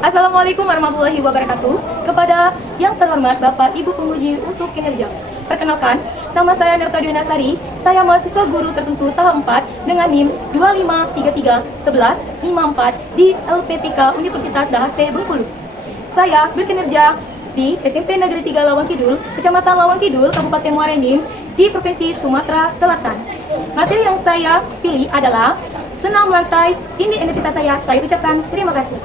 Assalamualaikum warahmatullahi wabarakatuh. Kepada yang terhormat Bapak Ibu penguji untuk kinerja. Perkenalkan, nama saya Nerta Dwinasari. Saya mahasiswa guru tertentu tahap 4 dengan NIM 25331154 di LPTK Universitas Dahase Bengkulu. Saya berkinerja di SMP Negeri 3 Lawang Kidul, Kecamatan Lawang Kidul, Kabupaten Muara Enim, di Provinsi Sumatera Selatan. Materi yang saya pilih adalah senam lantai. Ini identitas saya. Saya ucapkan terima kasih.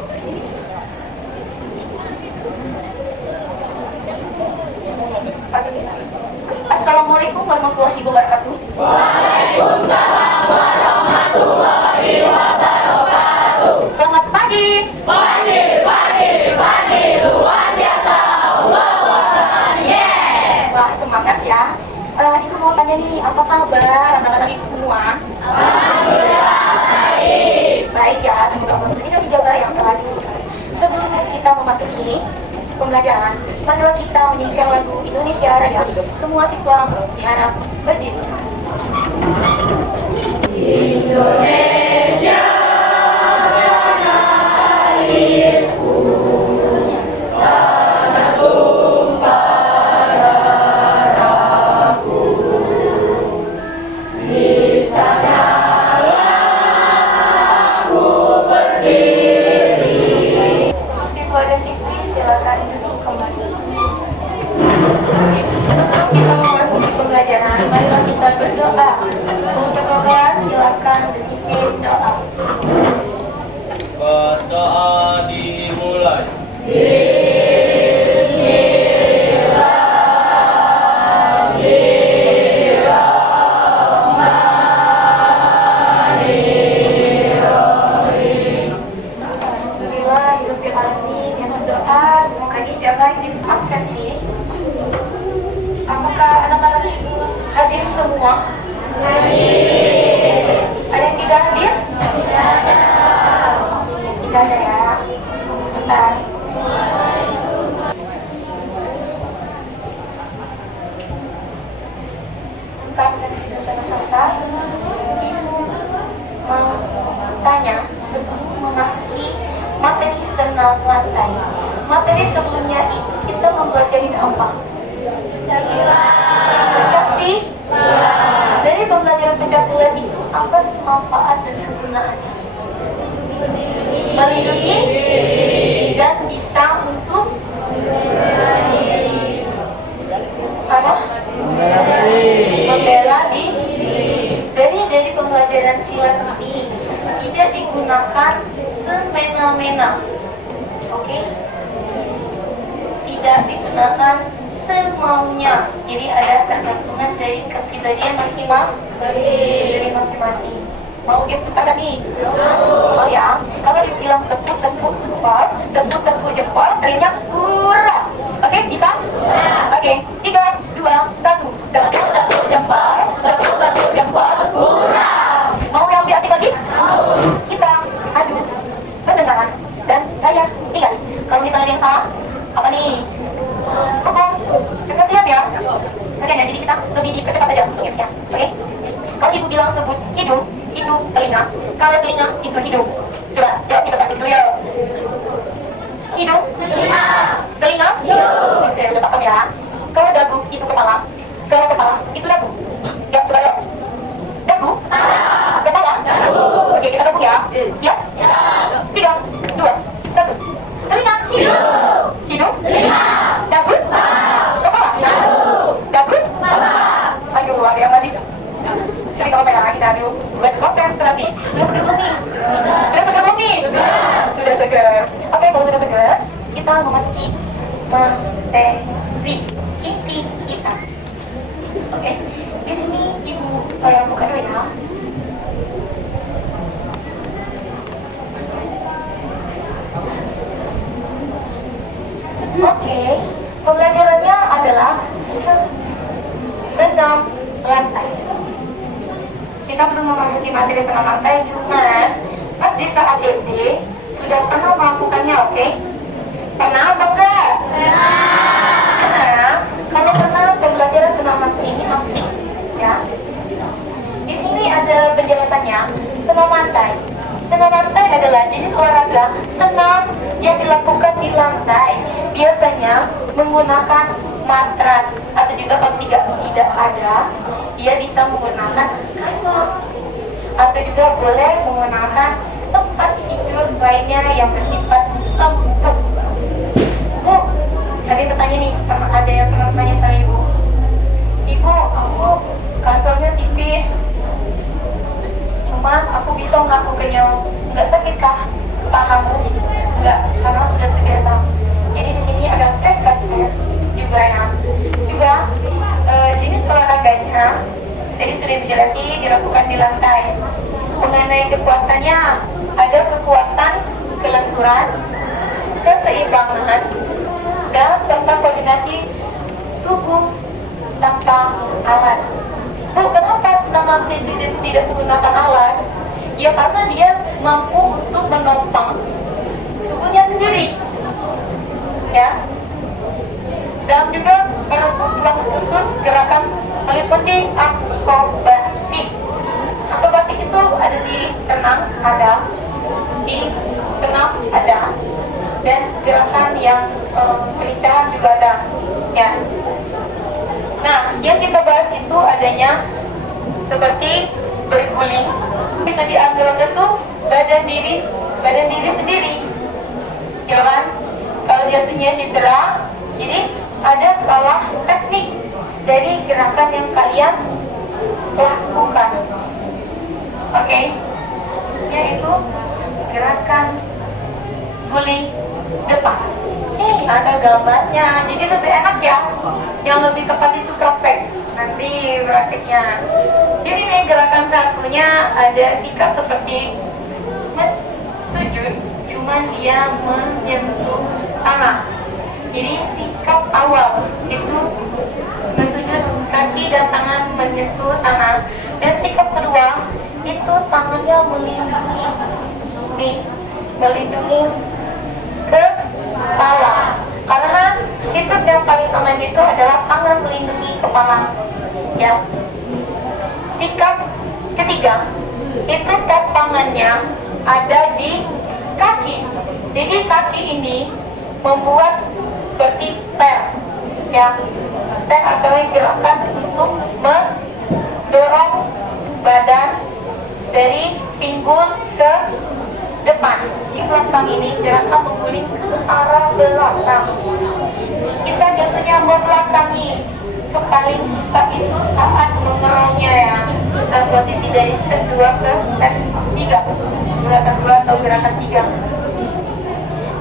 Assalamualaikum warahmatullahi wabarakatuh. Waalaikumsalam warahmatullahi wabarakatuh. Selamat pagi. Pagi, luar biasa. Allahu Akbar. Yes. Wah, semangat ya. Ibu mau tanya nih, apa kabar anak-anak ibu semua? Alhamdulillah baik. Baik ya, semoga ini dijaga yang terlalu. Sebelum kita memasuki pembelajaran, marilah kita menyanyikan lagu Indonesia Raya. Semua siswa diharap berdiri. Indonesia tanah airku, tanah tumpah darahku. Di sanalah aku berdiri. Untuk siswa dan siswi silakan duduk kembali. Sebelum kita memasuki pembelajaran, marilah kita berdoa. Untuk berdoa silakan berpimpin doa. Berdoa dimulai. Alhamdulillahirobbilalamin. Yang berdoa semoga ijabah absensi. Apakah anak-anak ibu hadir semua? Hadir. Ada yang tidak hadir? Tidak ada. Oke, tidak ada ya. Bentar. Jika absensi sudah selesai, ibu mau tanya sebelum memasuki materi senam lantai. Materi sebelumnya itu kita mempelajari apa? Pencaksilat. Dari pembelajaran pencaksilat itu apa sih manfaat dan kegunaannya? Melindungi dan bisa untuk apa? Membela diri. Dari pembelajaran silat ini tidak digunakan semena-mena. Oke? Tidak digunakan semaunya. Jadi ada tergantungan dari kepribadian masing-masing. Mau guys kita nih? Oh ya, kalau dibilang tepuk-tepuk jempol, akhirnya hurra. Oke, bisa? Oke, 3, 2, 1. Tepuk-tepuk jempol, hurra. Mau yang lebih asik lagi? Kita adu pendengaran dan daya ingat. Kalau misalnya ada yang salah, apa nih? Hukum. Kasihan ya? Kasihan ya, jadi kita lebih dipercepat aja untuk tipsnya. Oke? Kalau ibu bilang sebut hidung, itu telinga. Kalau telinga, itu hidung. Coba, yuk kita praktik dulu ya. Hidung, telinga, oke, udah pakem ya. Kalau dagu, itu kepala. Kalau kepala, itu dagu. Ya, coba yuk. Dagu, kepala. Oke, kita gabung ya. Siap? 3, 2, 1. Telinga, hidung, dagu, kepala, dagu, aduh, ada yang masih. Jadi kalau pengen kita adu buat konsentrasi. Sudah seger belum nih? Sudah seger. Oke, kalau sudah seger, kita memasuki materi inti kita. Oke, di sini ibu buka dulu ya. Oke, pembelajarannya adalah senam lantai. Kita belum memasuki materi senam lantai, cuman pas di saat SD sudah pernah melakukannya, oke? Pernah apa enggak? Pernah. Kalau pernah, pembelajaran senam lantai ini asik, ya. Di sini ada penjelasannya. Senam lantai adalah jenis olahraga senam yang dilakukan menggunakan matras, atau juga kalau tidak ada, dia bisa menggunakan kasur, atau juga boleh menggunakan tempat tidur lainnya yang bersifat empuk. Bu, ada yang bertanya nih, ada yang pernah bertanya sama ibu, ibu, aku kasurnya tipis, cuman aku bisa nggak aku kenyang, nggak sakit kah kepalamu? Nggak, karena sudah terbiasa. Jadi di sini ada step by step juga ya. Juga jenis olahraganya tadi sudah dijelaskan dilakukan di lantai. Mengenai kekuatannya, ada kekuatan kelenturan, keseimbangan, dan serta koordinasi tubuh tanpa alat. Bu, kenapa selama tidak menggunakan alat? Ya karena dia mampu untuk menopang tubuhnya sendiri, ya. Dan juga berkebutuhan khusus gerakan paling penting akrobatik. Akrobatik itu ada di renang, ada di senam, ada, dan gerakan yang pelincahan juga ada, ya. Nah, yang kita bahas itu adanya seperti berguling, bisa diambil itu badan diri sendiri, ya kan? Kalau jatuhnya cedera, jadi ada salah teknik dari gerakan yang kalian lakukan. Oke, yaitu gerakan guling depan. Nih ada gambarnya, jadi lebih enak ya. Yang lebih tepat itu kepek nanti prakteknya. Jadi ini gerakan satunya ada sikap seperti sujud, cuman dia menyentuh tanah. Jadi sikap awal itu sujud, kaki dan tangan menyentuh tanah. Dan sikap kedua itu tangannya melindungi kepala. Karena situs yang paling aman itu adalah tangan melindungi kepala, ya. Sikap ketiga itu topangannya ada di kaki. Jadi kaki ini membuat seperti per, ya, per adalah gerakan untuk mendorong badan dari pinggul ke depan. Di belakang ini gerakan mengguling ke arah belakang. Kita jatuhnya membelakangi. Paling susah itu saat mengerolnya, ya. Saat posisi dari step 2 ke step 3, gerakan 2 atau gerakan 3.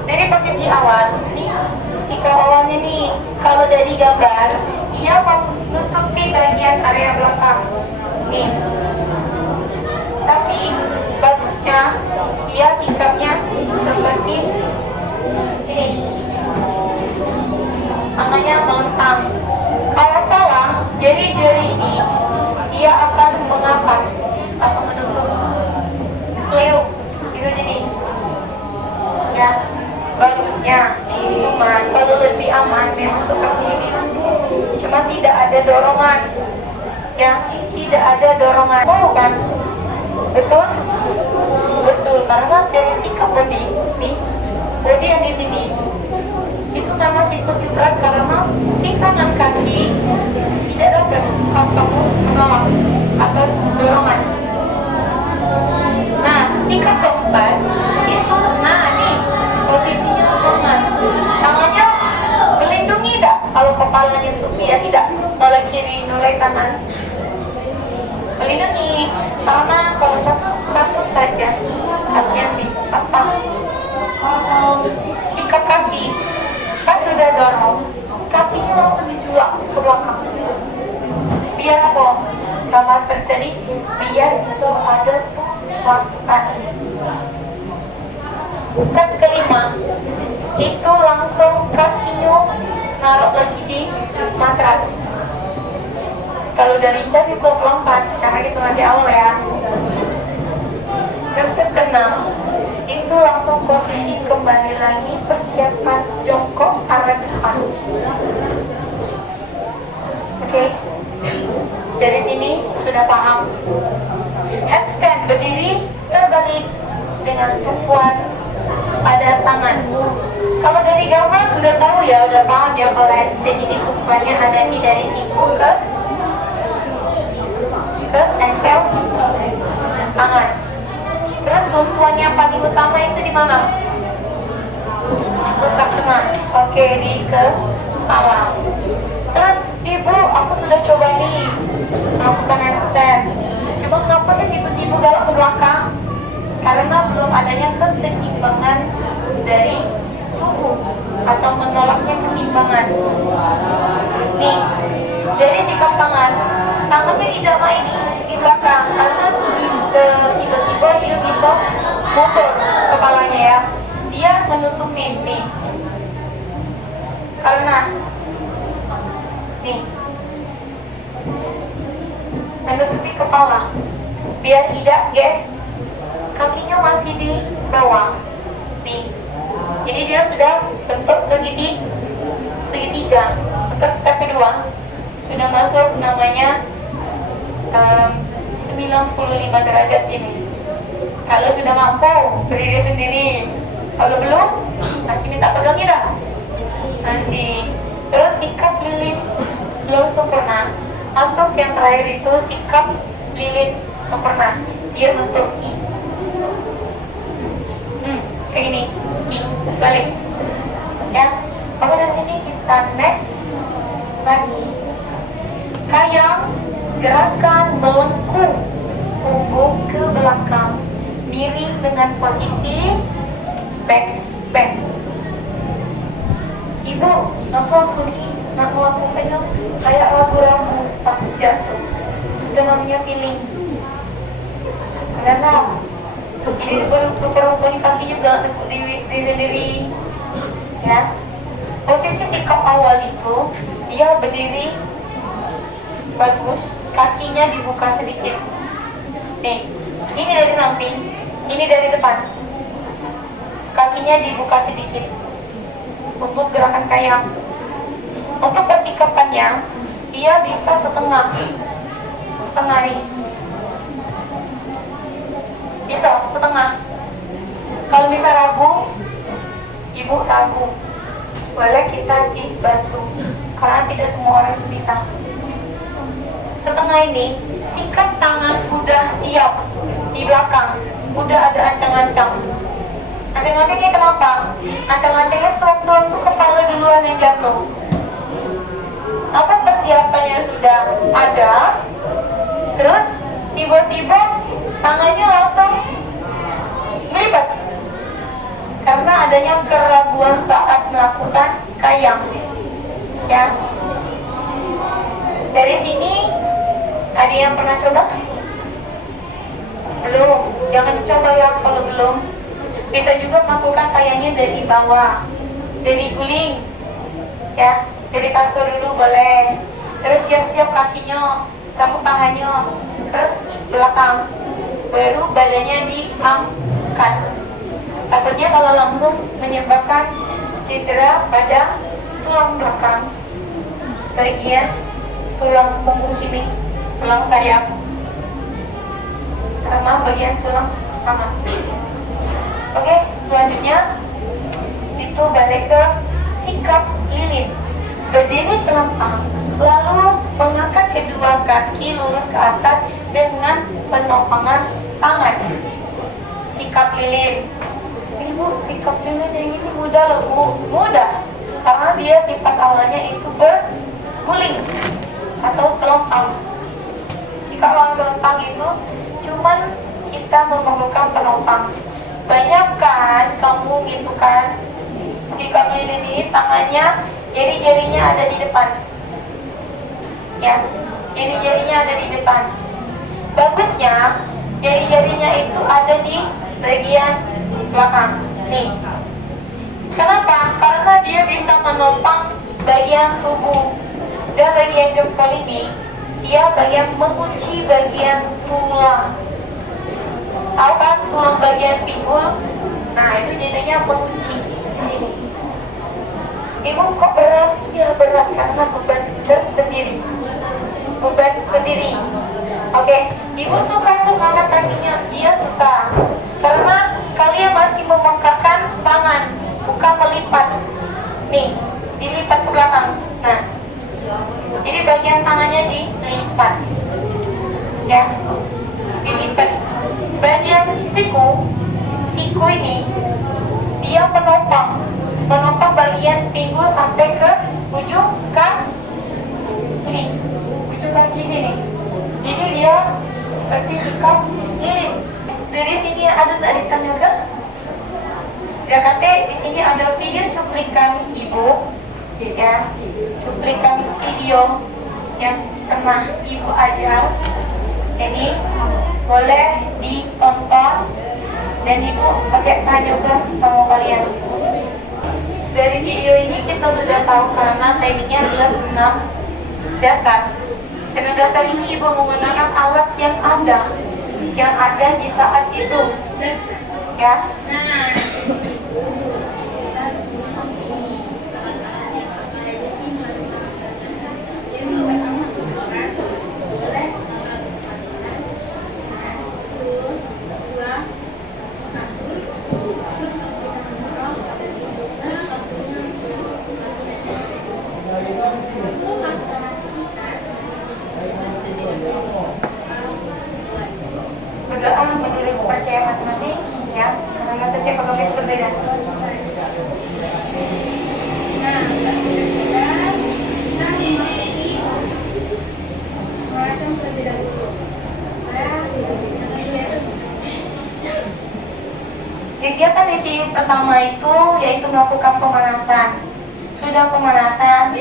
Dari posisi awal, nih sikap awalnya nih, kalau dari gambar dia menutupi bagian area belakang nih, tapi bagusnya dia sikapnya seperti ini, tangannya melentang. Kalau salah, jari-jari ini dia akan mengapas atau menutup seleup gitu. Jadi ya bagusnya, cuman kalau lebih aman memang seperti ini, cuma tidak ada dorongan, ya, tidak ada dorongan. Oh kan, betul, betul, karena dari sikap body nih, body yang di sini itu memang siklus berat karena si kanan kaki tidak dapat pas kamu menolong atau dorongan. Nah, sikap keempat itu, nah nih posisinya tangan, tangannya melindungi tidak kalau kepalanya untuk biar tidak noleh kiri noleh kanan, melindungi, karena kalau satu saja kalian bisa patah. Sikap kaki pas sudah dorong, kakinya langsung dijulak ke belakang. Biar apa? Kamar tadi, biar bisa ada tumpukan. Step kelima, itu langsung kakinya naruh lagi di matras. Kalau udah lincah di lompat, karena itu masih awal ya. Ke step keenam, itu langsung posisi kembali lagi, persiapan jongkok arah depan. Oke, dari sini sudah paham. Headstand berdiri terbalik dengan tumpuan pada tangan. Kalau dari gambar udah tahu ya, udah paham ya kalau SD ini tumpuannya ada dari siku ke engsel tangan. Terus tumpuan yang paling utama itu di mana? Pusat tengah. Oke, di kepala. Terus ibu, aku sudah coba nih melakukan handstand. Cuma kenapa sih tiba-tiba galak ke belakang? Karena belum adanya keseimbangan dari tubuh atau menolaknya keseimbangan. Nih, dari sikap tangan, tangannya tidak main di belakang karena tiba-tiba dia bisa mundur kepalanya ya. Dia menutupin nih, karena nih menutupi kepala biar tidak kakinya masih di bawah nih. Jadi dia sudah bentuk segitiga. Untuk step kedua sudah masuk namanya 95 derajat ini. Kalau sudah mampu berdiri sendiri, kalau belum masih minta pegangnya dah. Masih. Terus sikap lilin belum sempurna. Masuk yang terakhir itu sikap lilin sempurna. Dia bentuk I. Kayak ini, I balik. Ya. Oke, dari sini kita next lagi. Kayang, gerakan melengkung punggung ke belakang, miring dengan posisi back. Ibu, kenapa aku nih nak melakukannya kayak ragu-ragu takut jatuh? Itu namanya feeling. Karena ini beberapa kaki juga diri sendiri. Ya, posisi sikap awal itu dia berdiri bagus, kakinya dibuka sedikit. Nih, ini dari samping, ini dari depan. Kakinya dibuka sedikit untuk gerakan kayang. Untuk persikapannya, dia bisa setengah nih. Bisa setengah. Kalau bisa ragu, ibu ragu, boleh kita dibantu karena tidak semua orang itu bisa. Setengah ini, sikap tangan udah siap di belakang, udah ada ancang-ancang. Ancang-ancangnya kenapa? Ancang-ancangnya sewaktu-waktu kepala duluan yang jatuh. Apa persiapannya sudah ada, terus tiba-tiba tangannya langsung melibat karena adanya keraguan saat melakukan kayang. Ya, dari sini ada yang pernah coba? Belum, jangan dicoba ya kalau belum. Bisa juga melakukan kayangnya dari bawah, dari guling, ya, dari kasur dulu boleh. Terus siap-siap kakinya sama tangannya ke belakang, baru badannya diangkat. Takutnya kalau langsung menyebabkan cedera pada tulang belakang, bagian tulang punggung sini, tulang sayap, sama bagian tulang tangan. Oke, selanjutnya itu balik ke sikap lilin. Berdiri telentang, lalu mengangkat kedua kaki lurus ke atas dengan penopangkan tangan. Sikap lilin. Ibu, sikap lilin yang ini mudah loh, Bu. Mudah. Karena dia sifat awalnya itu berguling atau telentang. Sikap awal telentang itu cuman kita memerlukan penopang. Banyak kan kamu gitu kan, sikap lilin ini tangannya, jari-jarinya ada di depan. Ya, jari-jarinya ada di depan. Bagusnya jari-jarinya itu ada di bagian belakang. Nih. Kenapa? Karena dia bisa menopang bagian tubuh. Dan bagian jempol ini dia bagian mengunci bagian tulang. Tahu kan tulang bagian pinggul? Nah, itu jadinya mengunci di sini. Ibu kok berat? Iya berat karena beban tersendiri. Beban sendiri. Oke, ibu susah tuh ngangkat kakinya. Iya susah. Karena kalian masih membengkakkan tangan siku ini dia penopang bagian pinggul sampai ke ujung sini, ujung kaki sini. Jadi dia seperti sikap lilin. Dari sini ada nak ditanyakan? Ya kata di sini ada video cuplikan ibu, ya, cuplikan video yang pernah ibu ajar. Jadi boleh ditonton dan ibu pakai tanyakan sama kalian. Dari video ini kita sudah tahu karena tekniknya adalah senam dasar. Senam dasar ini ibu menggunakan alat yang ada di saat itu, ya. Berdoa menurut percaya masing-masing, ya, karena setiap agama itu berbeda. Kegiatan ITU pertama itu yaitu melakukan pemanasan. Sudah pemanasan,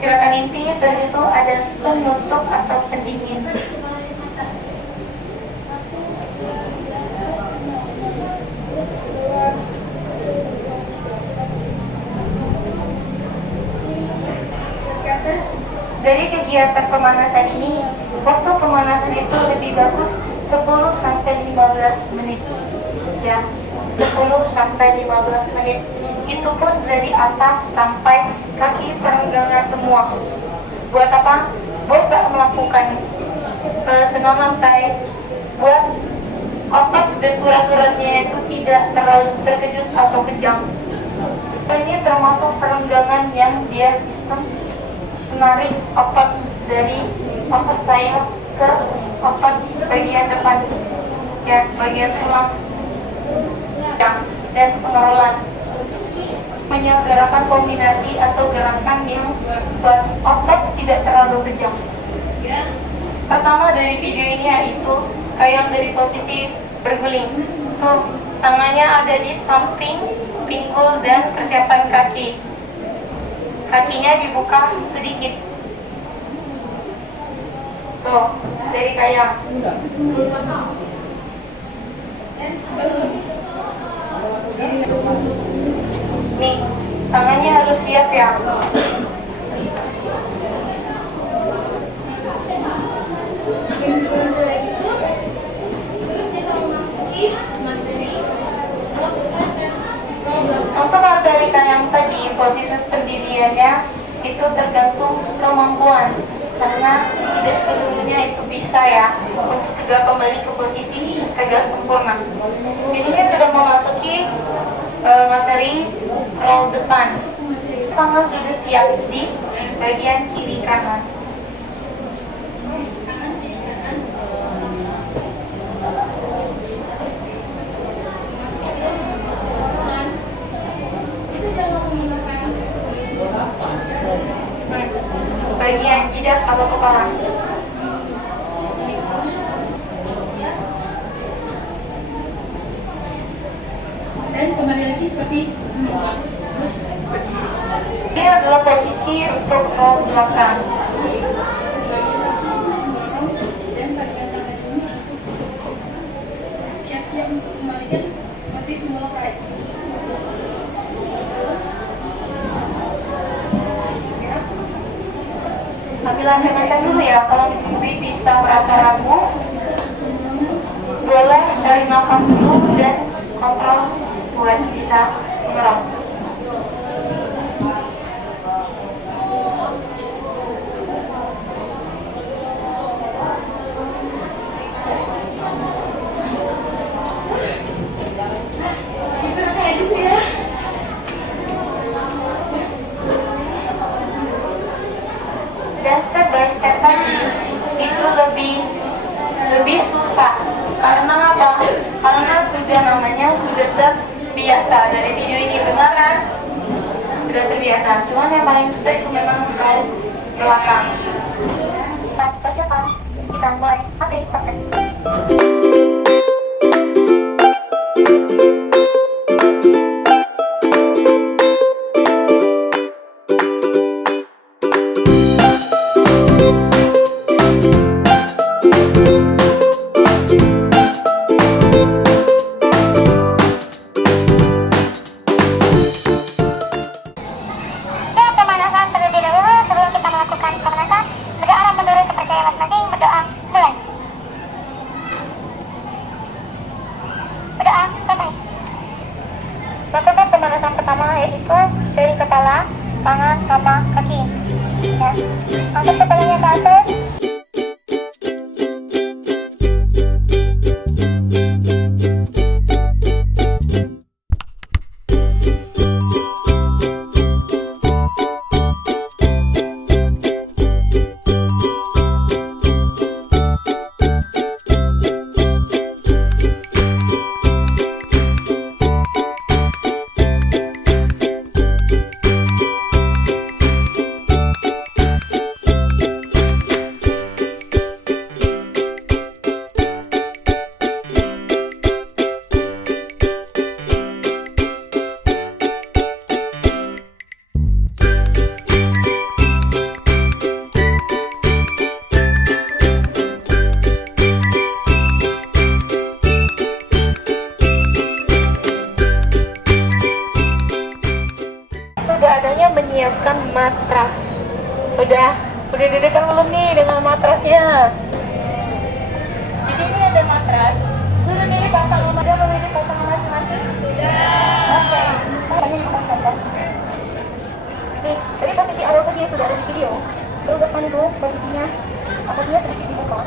gerakan inti dari situ ada penutup atau pendingin. Dari kegiatan pemanasan ini, waktu pemanasan itu lebih bagus 10 sampai 15 menit. Ya, 10 sampai 15 menit. Itu pun dari atas sampai kaki perenggangan semua. Buat apa? Buat saat melakukan senam lantai, buat otot dan urat-uratnya itu tidak terlalu terkejut atau kejang. Ini termasuk perenggangan yang dia sistem menarik otot dari otot sayap ke otot bagian depan, ya, bagian tulang dan pengerolan, menyelenggarakan kombinasi atau gerakan yang buat otot tidak terlalu kejang. Pertama dari video ini yaitu kayak dari posisi berguling. Tuh, tangannya ada di samping pinggul dan persiapan kaki. Kakinya dibuka sedikit. Tuh, dari kayak. Nih, tangannya harus siap ya. Untuk materi yang tadi, posisi pendiriannya itu tergantung kemampuan, karena tidak seluruhnya itu bisa ya untuk tegak kembali ke posisi tegak sempurna. Di sini sudah memasuki materi roll depan. Tangan sudah siap di bagian kiri kanan. Bagian jidat atau kepala. Dan kembali lagi seperti semula. Terus Ini adalah posisi untuk roll belakang. dan bagian tangan ini siap-siap untuk kembalikan seperti semula Pak. Terus siap. Ambil ancang-ancang dulu ya. Kalau bisa merasa ragu, boleh tarik nafas dulu dan kontrol buat bisa mengerem. Dan step by step tadi itu lebih susah. Karena apa? Karena sudah namanya sudah terbiasa dari video ini, benar kan? Sudah terbiasa. Cuman yang paling susah itu memang raut belakang. Persiapan, kita mulai. Oke, praktek. Pemanasan terlebih dahulu sebelum kita melakukan pemanasan. Berdoa menurut kepercayaan masing-masing. Berdoa mulai. Berdoa selesai. Lakukan pemanasan pertama yaitu dari kepala, tangan sama kaki. Ya, angkat kepalanya ke atas. Adanya menyiapkan matras. Udah didekatkan belum nih dengan matrasnya? Di sini ada matras. Sudah milih pasangan mana? Memilih pasangan masing-masing? Sudah. Oke. Ini dipasang kan? Nih, tadi posisi awal tadi sudah ada di video. Terus depan itu posisinya, apanya sedikit dibuka,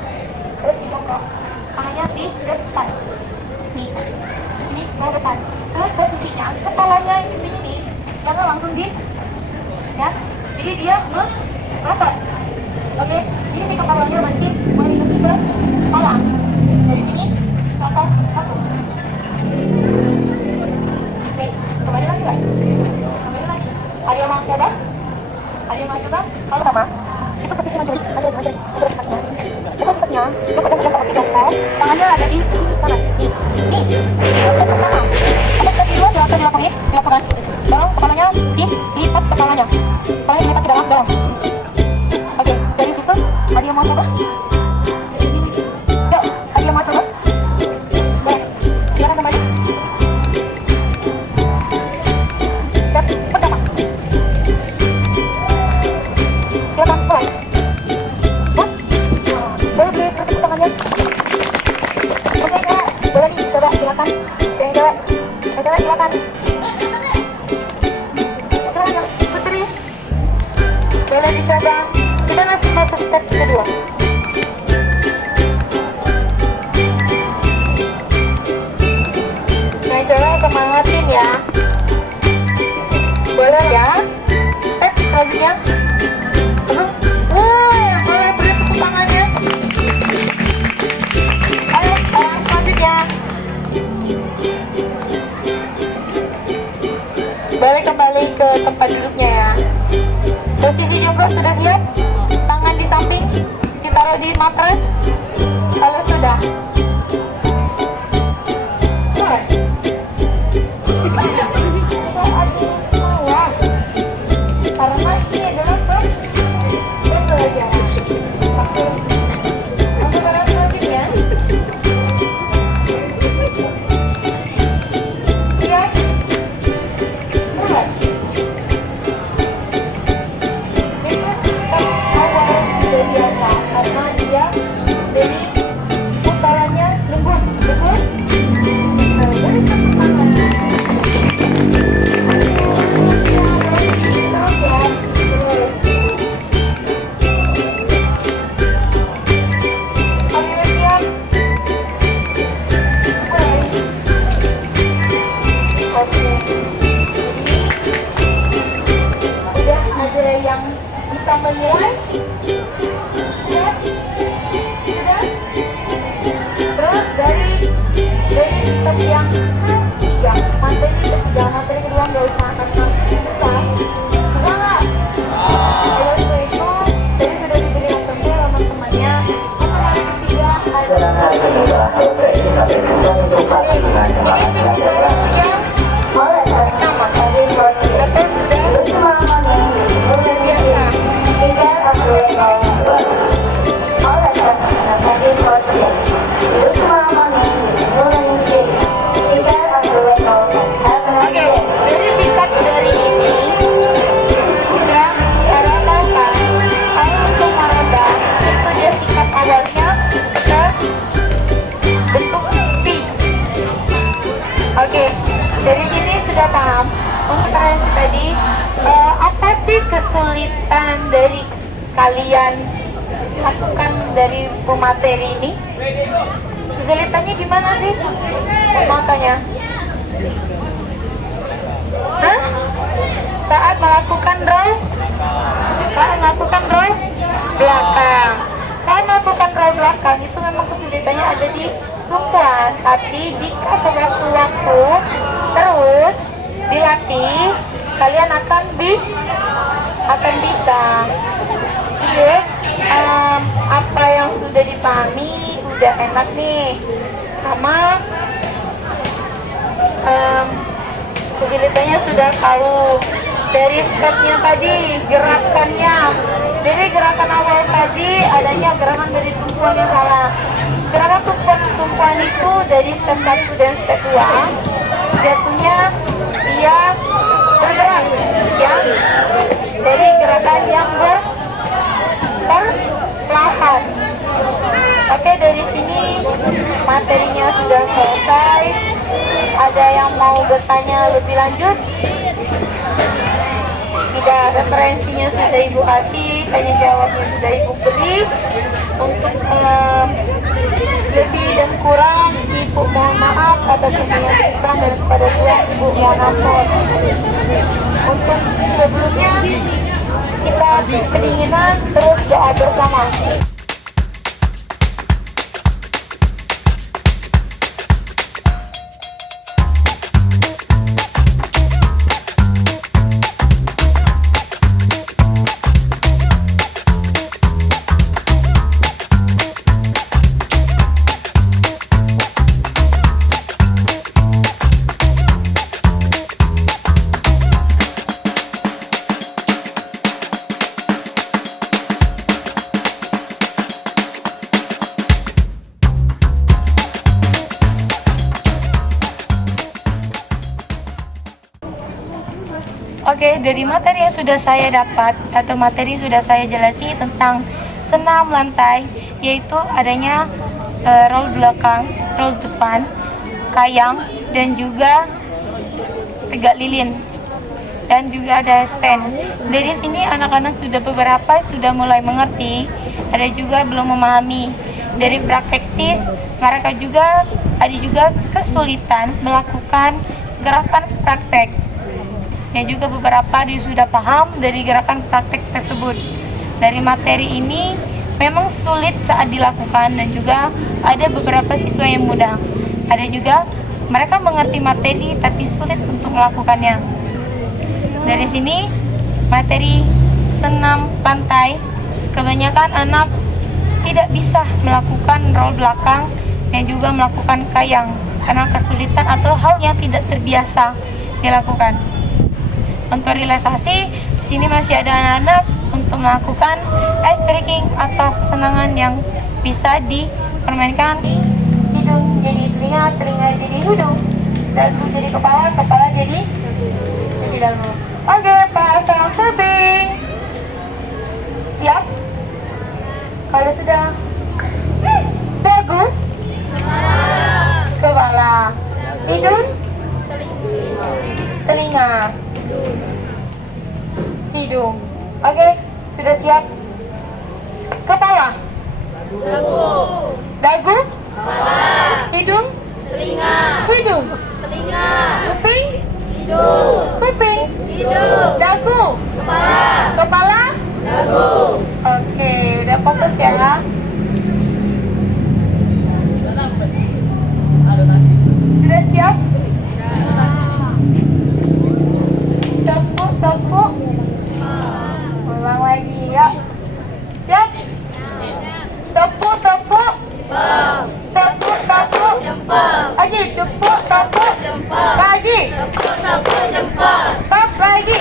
terus dibongkok. Tangannya di depan. Nih, ini mau depan. Terus posisinya kepalanya ini. Jangan langsung di, ya, jadi dia merosot. Oke, jadi si kepalanya masih melindungi ke kepala. Dari sini, atau satu. Oke, kembali lagi lah. Kembali lagi. Ada yang mau coba? Ada yang mau coba? Kalau sama, itu posisi menjadi, ada beratnya. Beratnya, lu pada kaki jongkok, tangannya ada di kanan. Nih, untuk pertama. Apa tadi dua silakan dilakukan. Dorong kepalanya, lipat kepalanya. Kepalanya dilipat ke dalam. Oke, dari situ ada yang mau coba? Yuk, ada yang mau coba? Boleh, silakan kembali. Siap, pertama. Silakan, mulai. Boleh bertepuk tangannya. Oke, Kak, boleh nih, coba silakan. Yang cewek silakan. Boleh dicoba. Kita langsung masuk step kedua. Nah, coba semangatin ya. Boleh ya. Step selanjutnya. Langsung. Boleh beri tepuk tangannya. Ayo, orang selanjutnya. Boleh kembali ke tempat duduknya ya. Posisi juga sudah siap, tangan di samping, ditaruh di matras. Kalau sudah, boleh. Karena ini adalah pembelajaran. Oke. Untuk orang selanjutnya, siap, mulai. Biasa karena dia jadi putarannya lembut, betul? Dari tangan. Udah ada yang bisa menilai? Terus dari sistem yang Dari sini sudah paham untuk referensi tadi, apa sih kesulitan dari kalian lakukan dari pemateri ini? Kesulitannya gimana sih? Mau tanya? Hah? Saat melakukan roll belakang. Saat melakukan roll belakang itu memang kesulitannya ada di tumpuan, tapi jika sewaktu-waktu terus dilatih, kalian akan bisa. Yes, apa yang sudah dipahami udah enak nih, sama kesulitannya sudah tahu. Dari stepnya tadi, gerakannya, dari gerakan awal tadi adanya gerakan dari tumpuan yang salah. Gerakan tumpuan itu dari step 1 dan step 2 jatuhnya dia bergerak ya, dari gerakan yang perlahan. Oke, dari sini materinya sudah selesai. Ada yang mau bertanya lebih lanjut? Tidak, referensinya sudah Ibu kasih, tanya jawabnya sudah Ibu beri. Untuk lebih dan kurang, Ibu mohon maaf atas yang menyebutkan, dan kepada Tuhan Ibu mohon ampun. Untuk sebelumnya, kita pendinginan terus doa bersama. Oke, dari materi yang sudah saya dapat atau materi yang sudah saya jelasi tentang senam lantai, yaitu adanya roll belakang, roll depan, kayang, dan juga tegak lilin, dan juga ada stand. Dari sini anak-anak sudah mulai mengerti, ada juga belum memahami. Dari praktek tis, mereka juga ada juga kesulitan melakukan gerakan praktek. Yang juga beberapa sudah paham dari gerakan praktek tersebut. Dari materi ini memang sulit saat dilakukan, dan juga ada beberapa siswa yang mudah. Ada juga mereka mengerti materi tapi sulit untuk melakukannya. Dari sini materi senam lantai, kebanyakan anak tidak bisa melakukan roll belakang dan juga melakukan kayang karena kesulitan atau hal yang tidak terbiasa dilakukan. Untuk relaksasi, di sini masih ada anak-anak untuk melakukan ice breaking atau kesenangan yang bisa dipermainkan. Hidung jadi telinga, telinga jadi hidung, dagu jadi kepala, kepala jadi dagu. Oke, pasang kuping. Siap? Kalau sudah, dagu, kepala, hidung, telinga, hidung. Oke, sudah siap? Kepala, dagu, hidung, hidung, kuping, kuping, dagu, kepala, Oke, udah fokus ya. Sudah siap? Tepuk. Ulang lagi ya. Siap? Tepuk. Lagi, tepuk. Lagi. Tep lagi.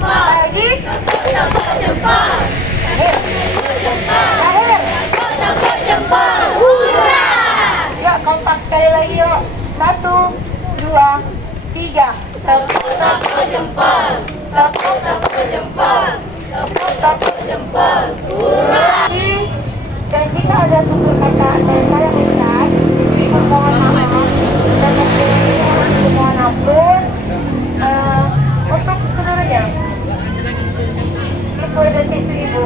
Lagi. Yuk, kompak sekali lagi yuk. 1, 2, 3. Tepuk jempol. Dan jika ada tutur kata saya ucap, mohon maaf dan mohon apapun untuk seluruhnya. Siswa dan siswi ibu,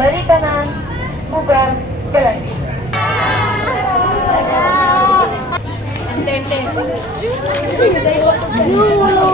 balik kanan, bubar, jalan. Dulu.